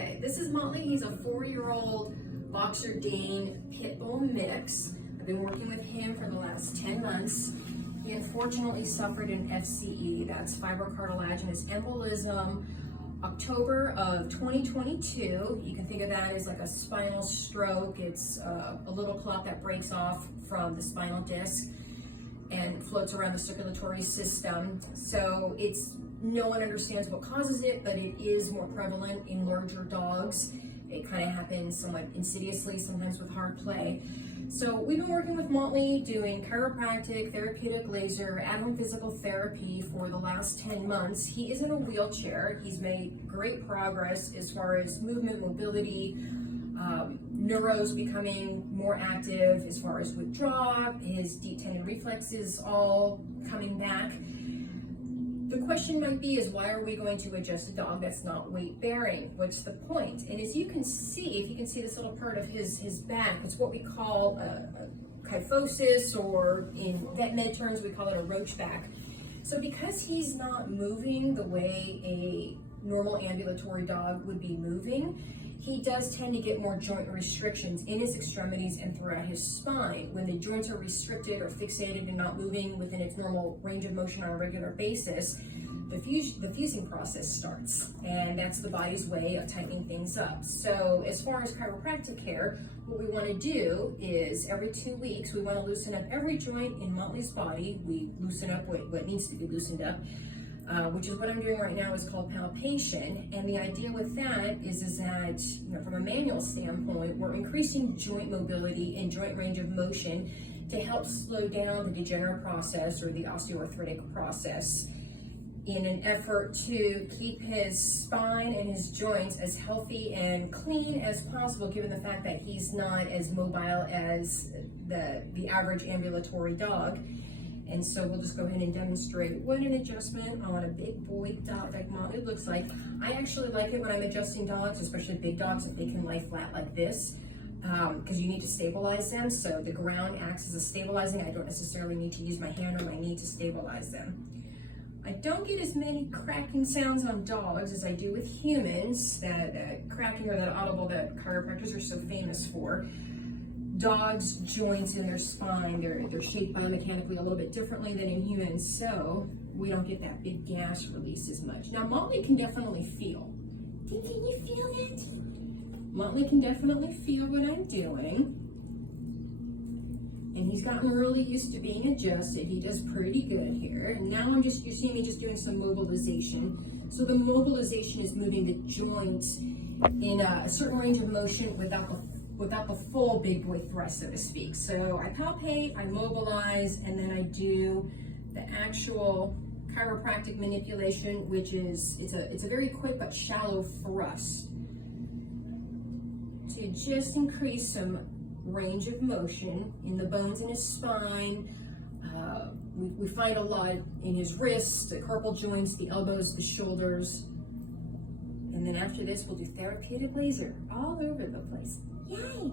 Okay, this is Motley. He's a 4-year-old Boxer Dane Pit Bull mix. I've been working with him for the last 10 months. He unfortunately suffered an FCE, that's Fibrocartilaginous Embolism, October of 2022. You can think of that as like a spinal stroke. It's a little clot that breaks off from the spinal disc and floats around the circulatory system. So no one understands what causes it, but it is more prevalent in larger dogs. It kind of happens somewhat insidiously, sometimes with hard play. So we've been working with Motley doing chiropractic, therapeutic, laser, at-home physical therapy for the last 10 months. He is in a wheelchair. He's made great progress as far as movement, mobility, neuros becoming more active as far as withdrawal, his deep tendon reflexes all coming back. The question might be is, why are we going to adjust a dog that's not weight bearing? What's the point? And as you can see, if you can see this little part of his back, it's what we call a kyphosis, or in vet med terms, we call it a roach back. So because he's not moving the way a normal ambulatory dog would be moving, he does tend to get more joint restrictions in his extremities and throughout his spine. When the joints are restricted or fixated and not moving within its normal range of motion on a regular basis, the fusing process starts, and that's the body's way of tightening things up. So as far as chiropractic care, what we want to do is every 2 weeks, we want to loosen up every joint in Motley's body. We loosen up what needs to be loosened up. Which is what I'm doing right now, is called palpation. And the idea with that is that, from a manual standpoint, we're increasing joint mobility and joint range of motion to help slow down the degenerative process or the osteoarthritic process, in an effort to keep his spine and his joints as healthy and clean as possible, given the fact that he's not as mobile as the average ambulatory dog. And so we'll just go ahead and demonstrate what an adjustment on a big boy dog like Motley looks like. I actually like it when I'm adjusting dogs, especially big dogs, if they can lie flat like this, because you need to stabilize them. So the ground acts as a stabilizing. I don't necessarily need to use my hand or my knee to stabilize them. I don't get as many cracking sounds on dogs as I do with humans, that cracking or that audible that chiropractors are so famous for. Dogs' joints in their spine, they're shaped biomechanically a little bit differently than in humans, so we don't get that big gas release as much. Now, Motley can definitely feel. Can you feel it? Motley can definitely feel what I'm doing. And he's gotten really used to being adjusted. He does pretty good here. And now you're seeing me just doing some mobilization. So the mobilization is moving the joint in a certain range of motion without the full big boy thrust, so to speak. So I palpate, I mobilize, and then I do the actual chiropractic manipulation, which is, it's a very quick but shallow thrust to just increase some range of motion in the bones in his spine. We find a lot in his wrists, the carpal joints, the elbows, the shoulders. And then after this, we'll do therapeutic laser all over the place. Yay!